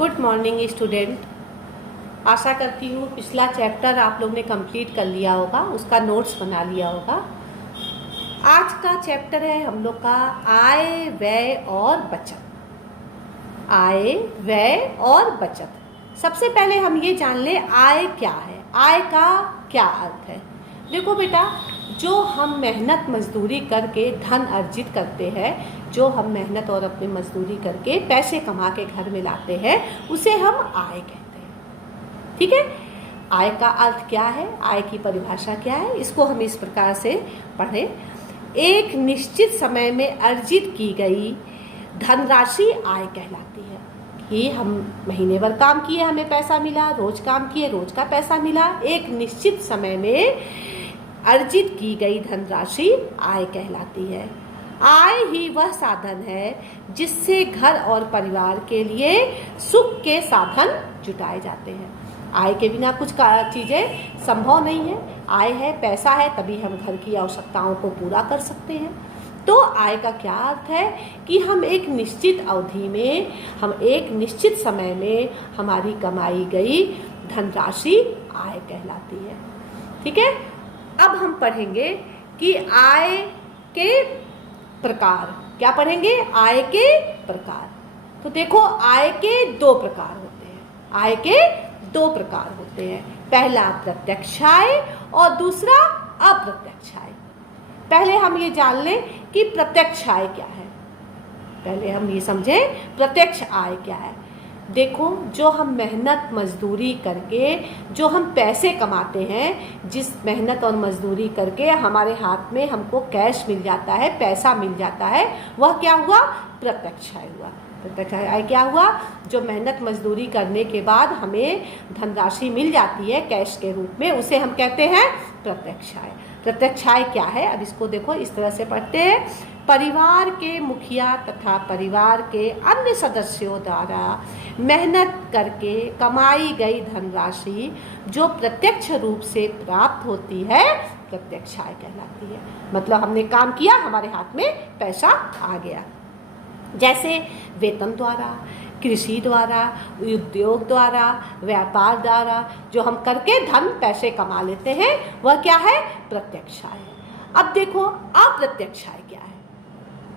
Good morning student. आशा करती हूँ पिछला चैप्टर आप लोग ने कंप्लीट कर लिया होगा, उसका नोट्स बना लिया होगा। आज का चैप्टर है हम लोग का आय व्यय और बचत। आय व्यय और बचत। सबसे पहले हम ये जान ले आय क्या है, आय का क्या अर्थ है। देखो बेटा, जो हम मेहनत मजदूरी करके धन अर्जित करते हैं, जो हम मेहनत और अपनी मजदूरी करके पैसे कमा के घर में लाते हैं, उसे हम आय कहते हैं। ठीक है, आय का अर्थ क्या है, आय की परिभाषा क्या है, इसको हम इस प्रकार से पढ़ें। एक निश्चित समय में अर्जित की गई धनराशि आय कहलाती है। कि हम महीने भर काम किए, हमें पैसा मिला, रोज काम किए, रोज का पैसा मिला। एक निश्चित समय में अर्जित की गई धनराशि आय कहलाती है। आय ही वह साधन है जिससे घर और परिवार के लिए सुख के साधन जुटाए जाते हैं। आय के बिना कुछ चीजें संभव नहीं है। आय है, पैसा है, तभी हम घर की आवश्यकताओं को पूरा कर सकते हैं। तो आय का क्या अर्थ है कि हम एक निश्चित अवधि में, हम एक निश्चित समय में हमारी कमाई गई धनराशि आय कहलाती है। ठीक है, अब हम पढ़ेंगे कि आय के प्रकार। क्या पढ़ेंगे? आय के प्रकार। तो देखो, आय के दो प्रकार होते हैं। आय के दो प्रकार होते हैं। पहला प्रत्यक्ष आय और दूसरा अप्रत्यक्ष आय। पहले हम ये जान लें कि प्रत्यक्ष आय क्या है। पहले हम ये समझें प्रत्यक्ष आय क्या है। देखो, जो हम मेहनत मजदूरी करके जो हम पैसे कमाते हैं, जिस मेहनत और मजदूरी करके हमारे हाथ में हमको कैश मिल जाता है, पैसा मिल जाता है, वह क्या हुआ? प्रत्यक्ष आय हुआ। प्रत्यक्ष आय क्या हुआ? जो मेहनत मजदूरी करने के बाद हमें धनराशि मिल जाती है कैश के रूप में, उसे हम कहते हैं प्रत्यक्ष आय। प्रत्यक्ष आय क्या है? अब इसको देखो, इस तरह से पढ़ते हैं। परिवार के मुखिया तथा परिवार के अन्य सदस्यों द्वारा मेहनत करके कमाई गई धनराशि जो प्रत्यक्ष रूप से प्राप्त होती है, प्रत्यक्ष आय कहलाती है। मतलब हमने काम किया, हमारे हाथ में पैसा आ गया। जैसे वेतन द्वारा, कृषि द्वारा, उद्योग द्वारा, व्यापार द्वारा जो हम करके धन पैसे कमा लेते हैं, वह क्या है? प्रत्यक्ष आय है। अब देखो, अप्रत्यक्ष आय क्या है?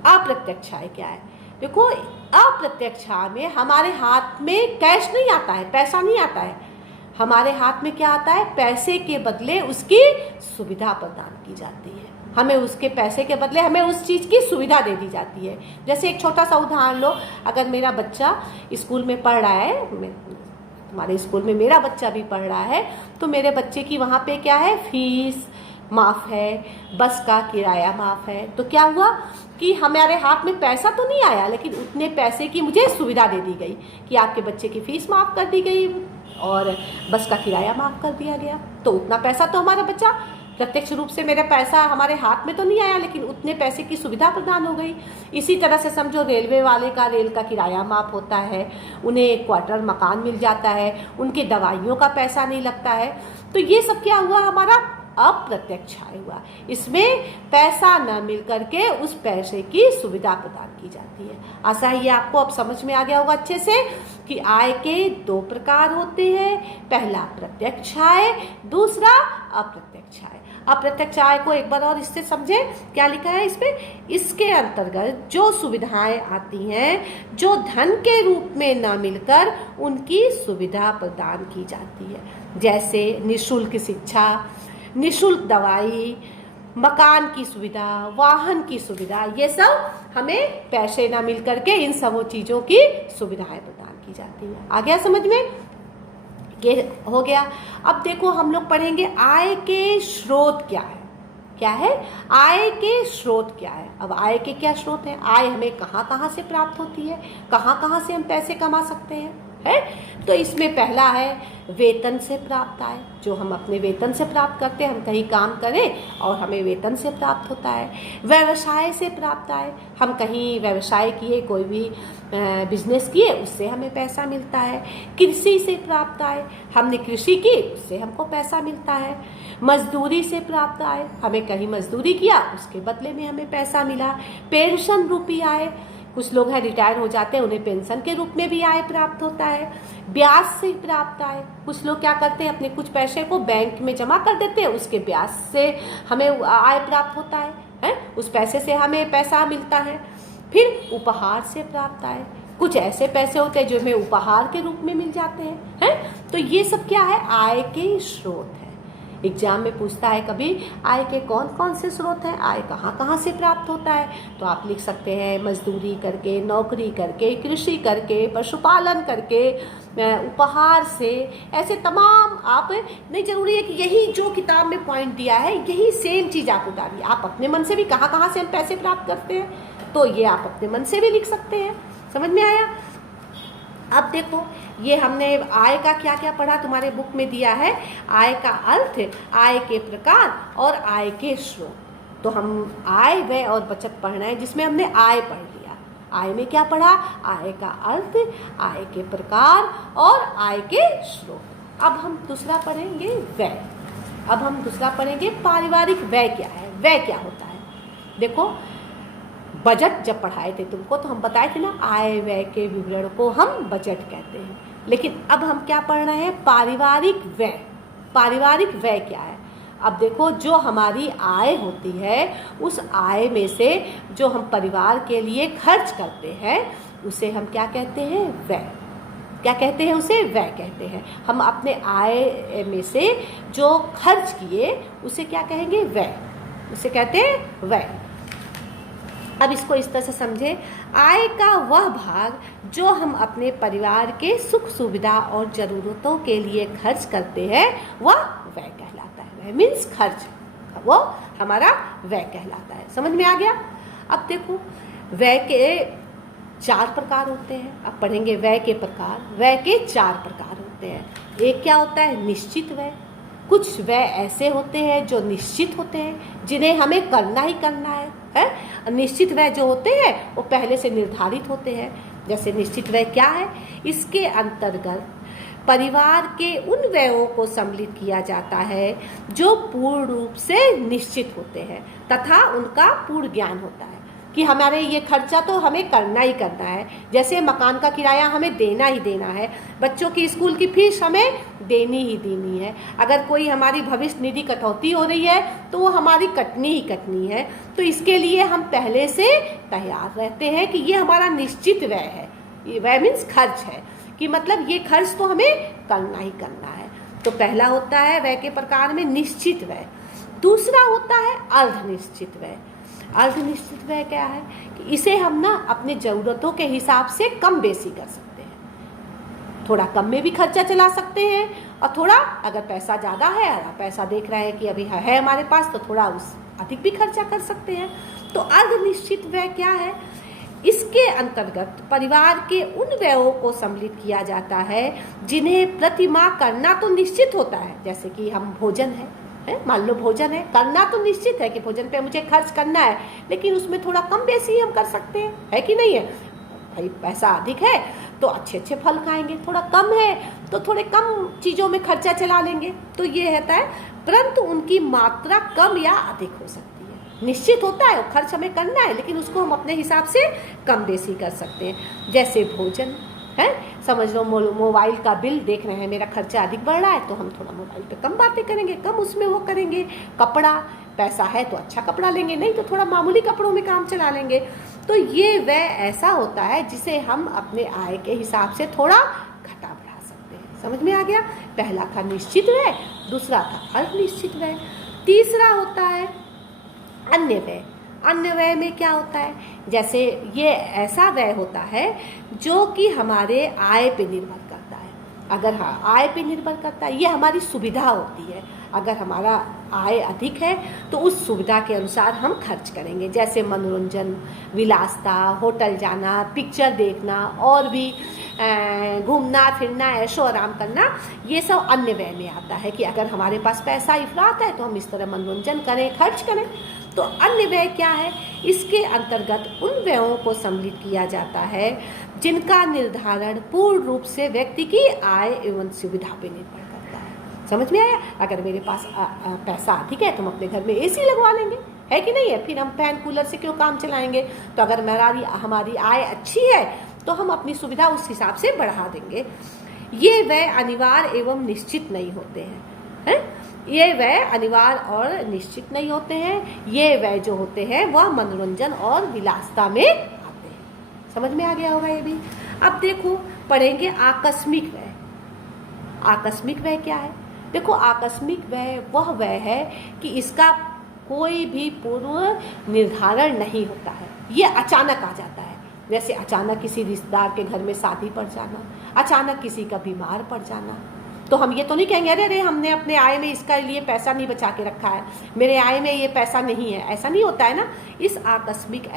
अप्रत्यक्ष आय क्या है? देखो, अप्रत्यक्ष आय में हमारे हाथ में कैश नहीं आता है, पैसा नहीं आता है। हमारे हाथ में क्या आता है? पैसे के बदले उसकी सुविधा प्रदान की जाती है। हमें उसके पैसे के बदले हमें उस चीज़ की सुविधा दे दी जाती है। जैसे एक छोटा सा उदाहरण लो, अगर मेरा बच्चा स्कूल में पढ़ रहा है, हमारे स्कूल में मेरा बच्चा भी पढ़ रहा है, तो मेरे बच्चे की वहाँ पे क्या है? फीस माफ़ है, बस का किराया माफ़ है। तो क्या हुआ कि हमारे हाथ में पैसा तो नहीं आया, लेकिन उतने पैसे की मुझे सुविधा दे दी गई कि आपके बच्चे की फीस माफ़ कर दी गई और बस का किराया माफ़ कर दिया गया। तो उतना पैसा तो हमारा बच्चा, प्रत्यक्ष रूप से मेरा पैसा हमारे हाथ में तो नहीं आया, लेकिन उतने पैसे की सुविधा प्रदान हो गई। इसी तरह से समझो, रेलवे वाले का रेल का किराया माफ़ होता है, उन्हें एक क्वार्टर मकान मिल जाता है, उनकी दवाइयों का पैसा नहीं लगता है। तो ये सब क्या हुआ? हमारा अप्रत्यक्ष आय हुआ। इसमें पैसा न मिल करके उस पैसे की सुविधा प्रदान की जाती है। आशा ये आपको अब समझ में आ गया होगा अच्छे से कि आय के दो प्रकार होते हैं। पहला प्रत्यक्ष आय, दूसरा अप्रत्यक्ष आय। अप्रत्यक्ष आय को एक बार और इससे समझे, क्या लिखा है इसमें? इसके अंतर्गत जो सुविधाएं आती हैं, जो धन के रूप में न मिलकर उनकी सुविधा प्रदान की जाती है। जैसे निःशुल्क शिक्षा, निःशुल्क दवाई, मकान की सुविधा, वाहन की सुविधा, ये सब हमें पैसे ना मिल करके इन सब चीज़ों की सुविधाएं प्रदान की जाती है। आ गया समझ में? ये हो गया। अब देखो, हम लोग पढ़ेंगे आय के स्रोत क्या है। क्या है? आय के स्रोत क्या है? अब आय के क्या स्रोत हैं? आय हमें कहाँ कहाँ से प्राप्त होती है, कहाँ कहाँ से हम पैसे कमा सकते हैं, है? तो इसमें पहला है वेतन से प्राप्त आय, जो हम अपने वेतन से प्राप्त करते हैं। हम कहीं काम करें और हमें वेतन से प्राप्त होता है। व्यवसाय से प्राप्त आय, हम कहीं व्यवसाय किए, कोई भी बिजनेस किए, उससे हमें पैसा मिलता है। कृषि से प्राप्त आय, हमने कृषि की, उससे हमको पैसा मिलता है। मजदूरी से प्राप्त आय, हमें कहीं मजदूरी किया, उसके बदले में हमें पैसा मिला। पेंशन रूपी आय, कुछ लोग हैं रिटायर हो जाते हैं, उन्हें पेंशन के रूप में भी आय प्राप्त होता है, ब्याज से प्राप्त आय। कुछ लोग क्या करते हैं, अपने कुछ पैसे को बैंक में जमा कर देते हैं, उसके ब्याज से हमें आय प्राप्त होता है, उस पैसे से हमें पैसा मिलता है। फिर उपहार से प्राप्त आय, कुछ ऐसे पैसे होते हैं जो हमें उपहार के रूप में मिल जाते हैं। तो ये सब क्या है, आय के स्रोत है। एग्जाम में पूछता है कभी आय के कौन कौन से स्रोत हैं, आय कहाँ कहाँ से प्राप्त होता है, तो आप लिख सकते हैं मजदूरी करके, नौकरी करके, कृषि करके, पशुपालन करके, उपहार से, ऐसे तमाम। आप नहीं जरूरी है कि यही जो किताब में पॉइंट दिया है यही सेम चीज़ आप उतारिए, आप अपने मन से भी कहाँ कहाँ से हम पैसे प्राप्त करते हैं, तो ये आप अपने मन से भी लिख सकते हैं। समझ में आया? अब देखो ये हमने आय का क्या क्या पढ़ा, तुम्हारे बुक में दिया है आय का अर्थ, आय के प्रकार और आय के स्रोत। तो हम आय, व्यय और बचत पढ़ना है, जिसमें हमने आय पढ़ लिया। आय में क्या पढ़ा, आय का अर्थ, आय के प्रकार और आय के स्रोत। अब हम दूसरा पढ़ेंगे व्यय। अब हम दूसरा पढ़ेंगे पारिवारिक व्यय क्या है, व्यय क्या होता है। देखो बजट जब पढ़ाए थे तुमको तो हम बताए थे ना, आय व्यय के विवरण को हम बजट कहते हैं। लेकिन अब हम क्या पढ़ रहे हैं, पारिवारिक व्यय। पारिवारिक व्यय क्या है, अब देखो जो हमारी आय होती है उस आय में से जो हम परिवार के लिए खर्च करते हैं उसे हम क्या कहते हैं, व्यय। क्या कहते हैं, उसे व्यय कहते हैं। हम अपने आय में से जो खर्च किए उसे क्या कहेंगे, व्यय, उसे कहते हैं व्यय। अब इसको इस तरह से समझे, आय का वह भाग जो हम अपने परिवार के सुख सुविधा और ज़रूरतों के लिए खर्च करते हैं वह व्यय कहलाता है। व्यय मीन्स खर्च, वो हमारा व्यय कहलाता है। समझ में आ गया? अब देखो व्यय के 4 प्रकार होते हैं। अब पढ़ेंगे व्यय के प्रकार। व्यय के 4 प्रकार होते हैं। एक क्या होता है, निश्चित व्यय। कुछ व्यय ऐसे होते हैं जो निश्चित होते हैं, जिन्हें हमें करना ही करना है। निश्चित व्यय जो होते हैं वो पहले से निर्धारित होते हैं। जैसे निश्चित व्यय क्या है, इसके अंतर्गत परिवार के उन व्ययों को सम्मिलित किया जाता है जो पूर्ण रूप से निश्चित होते हैं तथा उनका पूर्ण ज्ञान होता है कि हमारे ये खर्चा तो हमें करना ही करना है। जैसे मकान का किराया हमें देना ही देना है, बच्चों की स्कूल की फीस हमें देनी ही देनी है, अगर कोई हमारी भविष्य निधि कटौती हो रही है तो वो हमारी कटनी ही कटनी है। तो इसके लिए हम पहले से तैयार रहते हैं कि ये हमारा निश्चित व्यय है। ये व्यय मीन्स खर्च है, कि मतलब ये खर्च तो हमें करना ही करना है। तो पहला होता है व्यय के प्रकार में निश्चित व्यय। दूसरा होता है अर्धनिश्चित व्यय। अर्धनिश्चित व्यय क्या है कि इसे हम ना अपने ज़रूरतों के हिसाब से कम बेसी कर सकते हैं। थोड़ा कम में भी खर्चा चला सकते हैं और थोड़ा अगर पैसा ज़्यादा है, अगर पैसा देख रहे हैं कि अभी है हमारे पास, तो थोड़ा उस अधिक भी खर्चा कर सकते हैं। तो अर्धनिश्चित व्यय क्या है, इसके अंतर्गत परिवार के उन व्ययों को सम्मिलित किया जाता है जिन्हें प्रति माह करना तो निश्चित होता है। जैसे कि हम भोजन है, मान लो भोजन है, करना तो निश्चित है कि भोजन पे मुझे खर्च करना है, लेकिन उसमें थोड़ा कम बेसी हम कर सकते हैं, है कि नहीं है। भाई पैसा अधिक है तो अच्छे अच्छे फल खाएंगे, थोड़ा कम है तो थोड़े कम चीज़ों में खर्चा चला लेंगे। तो ये रहता है, परंतु उनकी मात्रा कम या अधिक हो सकती है। निश्चित होता है खर्च हमें करना है, लेकिन उसको हम अपने हिसाब से कम बेसी कर सकते हैं। जैसे भोजन है, समझ लो मोबाइल का बिल देख रहे हैं, मेरा खर्चा अधिक बढ़ रहा है तो हम थोड़ा मोबाइल पे कम बातें करेंगे, कम उसमें वो करेंगे। कपड़ा, पैसा है तो अच्छा कपड़ा लेंगे, नहीं तो थोड़ा मामूली कपड़ों में काम चला लेंगे। तो ये व्यय ऐसा होता है जिसे हम अपने आय के हिसाब से थोड़ा घटा बढ़ा सकते हैं। समझ में आ गया? पहला था निश्चित व्यय, दूसरा था अनिश्चित व्यय, तीसरा होता है अन्य व्यय। अन्य व्यय में क्या होता है, जैसे ये ऐसा व्यय होता है जो कि हमारे आय पे निर्भर करता है। अगर हाँ आय पे निर्भर करता है, ये हमारी सुविधा होती है। अगर हमारा आय अधिक है तो उस सुविधा के अनुसार हम खर्च करेंगे। जैसे मनोरंजन, विलासता, होटल जाना, पिक्चर देखना और भी घूमना फिरना, ऐशो आराम करना, ये सब अन्य व्यय में आता है कि अगर हमारे पास पैसा इफरात है तो हम इस तरह मनोरंजन करें, खर्च करें। तो अन्य व्यय क्या है, इसके अंतर्गत उन व्ययों को सम्मिलित किया जाता है जिनका निर्धारण पूर्ण रूप से व्यक्ति की आय एवं सुविधा पर निर्भर करता है। समझ में आया? अगर मेरे पास पैसा अधिक है तो हम अपने घर में एसी लगवा लेंगे, है कि नहीं है। फिर हम फैन कूलर से क्यों काम चलाएंगे। तो अगर हमारी आय अच्छी है तो हम अपनी सुविधा उस हिसाब से बढ़ा देंगे। ये व्यय अनिवार्य एवं निश्चित नहीं होते हैं, ये व्यय अनिवार्य और निश्चित नहीं होते हैं। ये व्यय जो होते हैं वह मनोरंजन और विलासिता में आते हैं। समझ में आ गया होगा ये भी। अब देखो पढ़ेंगे आकस्मिक व्यय। आकस्मिक व्यय क्या है। देखो आकस्मिक व्यय वह व्यय है कि इसका कोई भी पूर्व निर्धारण नहीं होता है, ये अचानक आ जाता है। जैसे अचानक किसी रिश्तेदार के घर में शादी पड़ जाना, अचानक किसी का बीमार पड़ जाना। तो हम ये तो नहीं कहेंगे अरे हमने अपने आय में इसका लिए पैसा नहीं बचा के रखा है, मेरे आय में ये पैसा नहीं है, ऐसा नहीं होता है ना। इस आकस्मिक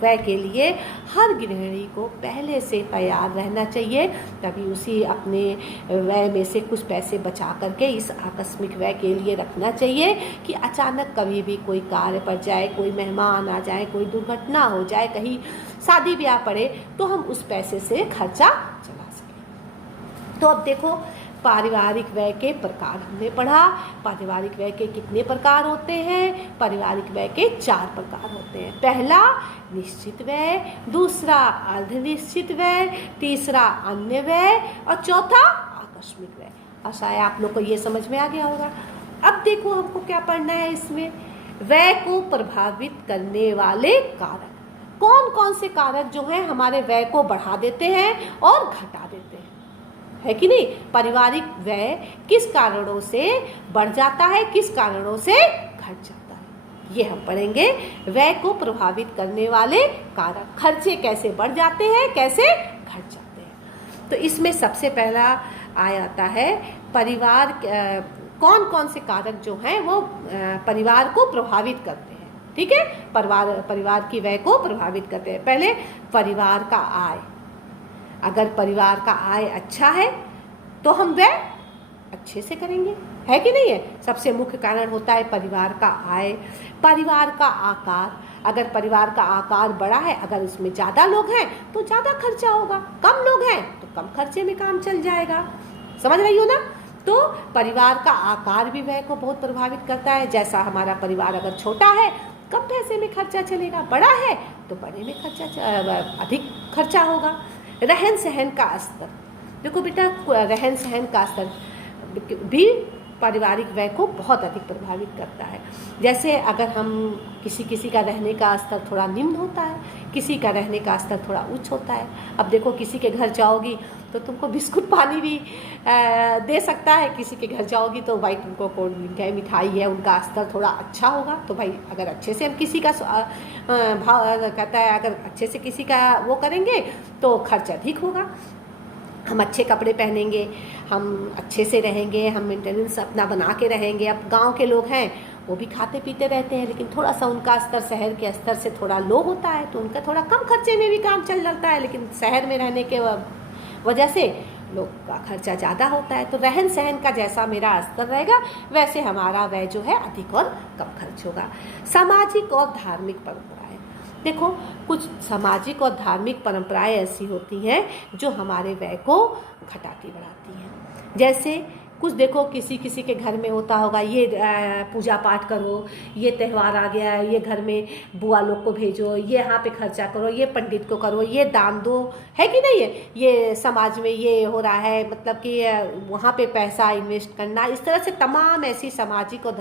व्यय के लिए हर गृहिणी को पहले से तैयार रहना चाहिए। तभी उसी अपने व्यय में से कुछ पैसे बचा करके इस आकस्मिक व्यय के लिए रखना चाहिए कि अचानक कभी भी कोई कार्य पड़ जाए, कोई मेहमान आ जाए, कोई दुर्घटना हो जाए, कहीं शादी ब्याह पड़े, तो हम उस पैसे से खर्चा चला सकें। तो अब देखो पारिवारिक व्यय के प्रकार हमने पढ़ा। पारिवारिक व्यय के कितने प्रकार होते हैं। पारिवारिक व्यय के 4 प्रकार होते हैं। पहला निश्चित व्यय, दूसरा अर्धनिश्चित व्यय, तीसरा अन्य व्यय और चौथा आकस्मिक व्यय। आशा है आप लोग को ये समझ में आ गया होगा। अब देखो हमको क्या पढ़ना है इसमें। व्यय को प्रभावित करने वाले कारक। कौन कौन से कारक जो हैं हमारे व्यय को बढ़ा देते हैं और घटा देते हैं, है कि नहीं। पारिवारिक व्यय किस कारणों से बढ़ जाता है, किस कारणों से घट जाता है, ये हम पढ़ेंगे। व्यय को प्रभावित करने वाले कारक, खर्चे कैसे बढ़ जाते हैं, कैसे घट जाते हैं। तो इसमें सबसे पहला आता है परिवार। कौन कौन से कारक जो हैं वो परिवार को प्रभावित करते हैं। ठीक है, परिवार की व्यय को प्रभावित करते हैं। पहले परिवार का आय। अगर परिवार का आय अच्छा है तो हम व्यय अच्छे से करेंगे, है कि नहीं है। सबसे मुख्य कारण होता है परिवार का आय। परिवार का आकार। अगर परिवार का आकार बड़ा है, अगर उसमें ज़्यादा लोग हैं तो ज़्यादा खर्चा होगा, कम लोग हैं तो कम खर्चे में काम चल जाएगा। समझ रही हो ना। तो परिवार का आकार भी व्यय को बहुत प्रभावित करता है। जैसा हमारा परिवार अगर छोटा है कम पैसे में खर्चा चलेगा, बड़ा है तो बड़े में अधिक खर्चा होगा। रहन सहन का स्तर। देखो बेटा रहन सहन का स्तर भी पारिवारिक व्यय को बहुत अधिक प्रभावित करता है। जैसे अगर हम किसी का रहने का स्तर थोड़ा निम्न होता है, किसी का रहने का स्तर थोड़ा उच्च होता है। अब देखो किसी के घर जाओगी तो तुमको बिस्कुट पानी भी दे सकता है, किसी के घर जाओगी तो भाई तुमको कोल्ड ड्रिंक है, मिठाई है, उनका स्तर थोड़ा अच्छा होगा। तो भाई अगर अच्छे से हम किसी का भाव कहता है, अगर अच्छे से किसी का वो करेंगे तो खर्च अधिक होगा। हम अच्छे कपड़े पहनेंगे, हम अच्छे से रहेंगे, हम मेंटेनेंस अपना बना के रहेंगे। अब गांव के लोग हैं वो भी खाते पीते रहते हैं, लेकिन थोड़ा सा उनका स्तर शहर के स्तर से थोड़ा लो होता है, तो उनका थोड़ा कम खर्चे में भी काम चल जाता है। लेकिन शहर में रहने के वजह से लोग का खर्चा ज़्यादा होता है। तो रहन सहन का जैसा मेरा स्तर रहेगा वैसे हमारा व्यय जो है अधिक और कम खर्च होगा। सामाजिक और धार्मिक परंपराएं। देखो कुछ सामाजिक और धार्मिक परंपराएं ऐसी होती हैं जो हमारे व्यय को घटाती बढ़ाती हैं। जैसे कुछ देखो किसी के घर में होता होगा ये पूजा पाठ करो, ये त्यौहार आ गया है, ये घर में बुआ लोग को भेजो, ये यहाँ पे खर्चा करो, ये पंडित को करो, ये दान दो, है कि नहीं है। ये समाज में ये हो रहा है, मतलब कि वहाँ पे पैसा इन्वेस्ट करना। इस तरह से तमाम ऐसी सामाजिक और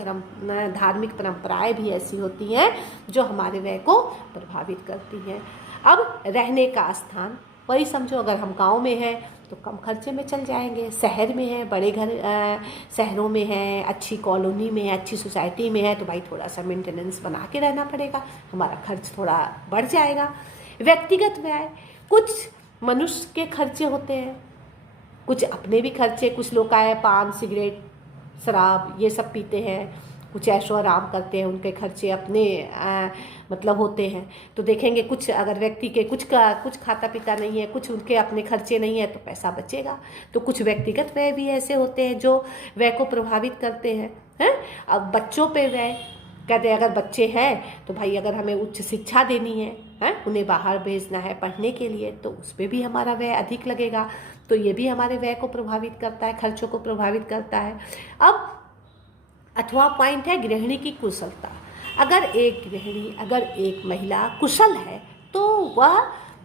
धार्मिक परंपराएं भी ऐसी होती हैं जो हमारे व्यय को प्रभावित करती हैं। अब रहने का स्थान, वही समझो अगर हम गांव में हैं तो कम खर्चे में चल जाएंगे, शहर में है, बड़े घर शहरों में है, अच्छी कॉलोनी में है, अच्छी सोसाइटी में है, तो भाई थोड़ा सा मेंटेनेंस बना के रहना पड़ेगा, हमारा खर्च थोड़ा बढ़ जाएगा। व्यक्तिगत व्यय, कुछ मनुष्य के खर्चे होते हैं, कुछ अपने भी खर्चे। कुछ लोग का पान सिगरेट शराब ये सब पीते हैं, कुछ ऐशो आराम करते हैं, उनके खर्चे अपने मतलब होते हैं। तो देखेंगे कुछ अगर व्यक्ति के कुछ खाता पीता नहीं है, कुछ उनके अपने खर्चे नहीं है, तो पैसा बचेगा। तो कुछ व्यक्तिगत व्यय भी ऐसे होते हैं जो व्यय को प्रभावित करते हैं। अब बच्चों पे व्यय कहते हैं, अगर बच्चे हैं तो भाई अगर हमें उच्च शिक्षा देनी है, उन्हें बाहर भेजना है पढ़ने के लिए, तो उस पर भी हमारा व्यय अधिक लगेगा। तो ये भी हमारे व्यय को प्रभावित करता है, खर्चों को प्रभावित करता है। अब अथवा पॉइंट है गृहिणी की कुशलता। अगर एक गृहिणी, अगर एक महिला कुशल है तो वह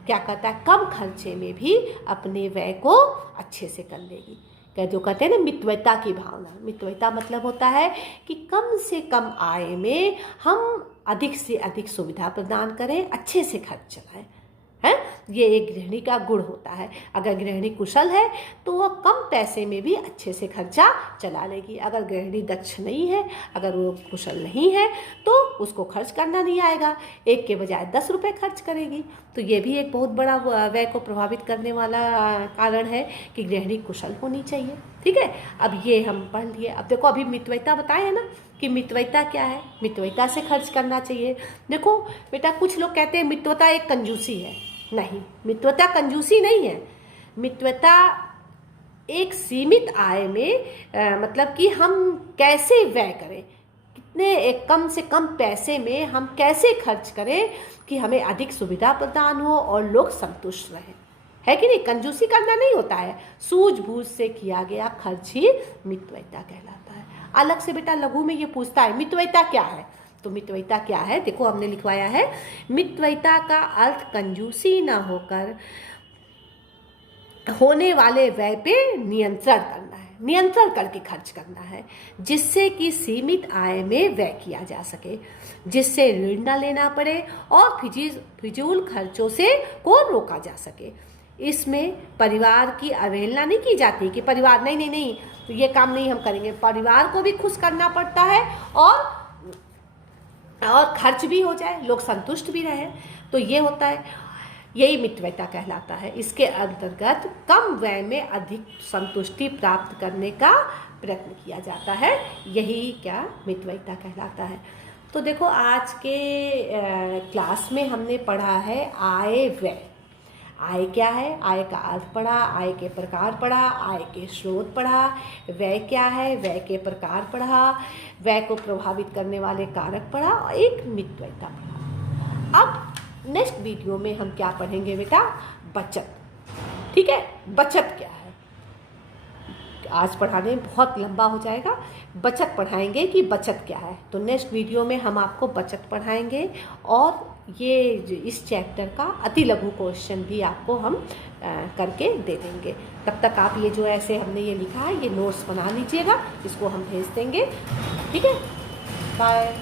क्या करता है, कम खर्चे में भी अपने व्यय को अच्छे से कर लेगी। जो कहते हैं ना मितव्ययता की भावना, मितव्ययता मतलब होता है कि कम से कम आय में हम अधिक से अधिक सुविधा प्रदान करें, अच्छे से खर्च चलाएं, है। ये एक गृहिणी का गुण होता है। अगर गृहिणी कुशल है तो वह कम पैसे में भी अच्छे से खर्चा चला लेगी। अगर गृहिणी दक्ष नहीं है, अगर वो कुशल नहीं है तो उसको खर्च करना नहीं आएगा, एक के बजाय 10 रुपये खर्च करेगी। तो ये भी एक बहुत बड़ा व्यय को प्रभावित करने वाला कारण है कि गृहिणी कुशल होनी चाहिए। ठीक है, अब ये हम पढ़ लिए। अब देखो अभी मितव्ययता बताए है ना कि मितव्ययता क्या है, मितव्ययता से खर्च करना चाहिए। देखो बेटा, कुछ लोग कहते हैं मितव्ययता एक कंजूसी है। नहीं, मितव्ययता कंजूसी नहीं है। मितव्ययता एक सीमित आय में मतलब कि हम कैसे व्यय करें, कितने एक कम से कम पैसे में हम कैसे खर्च करें कि हमें अधिक सुविधा प्रदान हो और लोग संतुष्ट रहें, है कि नहीं। कंजूसी करना नहीं होता है, सूझबूझ से किया गया खर्च ही मितव्ययता कहलाता है। अलग से बेटा लघु में ये पूछता है मितव्ययता क्या है, तो मितव्ययता क्या है, देखो हमने लिखवाया है, मितव्ययता का अर्थ कंजूसी न होकर होने वाले व्यय पे नियंत्रण करना है, नियंत्रण करके खर्च करना है, जिससे कि सीमित आय में व्यय किया जा सके, जिससे ऋण न लेना पड़े और फिजूल खर्चों से को रोका जा सके। इसमें परिवार की अवहेलना नहीं की जाती कि परिवार नहीं तो ये काम नहीं हम करेंगे। परिवार को भी खुश करना पड़ता है और खर्च भी हो जाए, लोग संतुष्ट भी रहे, तो ये होता है, यही मितव्ययता कहलाता है। इसके अंतर्गत कम व्यय में अधिक संतुष्टि प्राप्त करने का प्रयत्न किया जाता है, यही क्या मितव्ययता कहलाता है। तो देखो आज के क्लास में हमने पढ़ा है आय व्यय। आय क्या है, आय का अर्थ पढ़ा, आय के प्रकार पढ़ा, आय के स्रोत पढ़ा, व्यय क्या है, व्यय के प्रकार पढ़ा, व्यय को प्रभावित करने वाले कारक पढ़ा और एक मितव्ययता पढ़ा। अब नेक्स्ट वीडियो में हम क्या पढ़ेंगे बेटा, बचत। ठीक है, बचत क्या है, आज पढ़ाने में बहुत लंबा हो जाएगा, बचत पढ़ाएंगे कि बचत क्या है। तो नेक्स्ट वीडियो में हम आपको बचत पढ़ाएंगे और ये इस चैप्टर का अति लघु क्वेश्चन भी आपको हम करके दे देंगे। तब तक आप ये जो ऐसे हमने ये लिखा है ये नोट्स बना लीजिएगा, इसको हम भेज देंगे। ठीक है, बाय।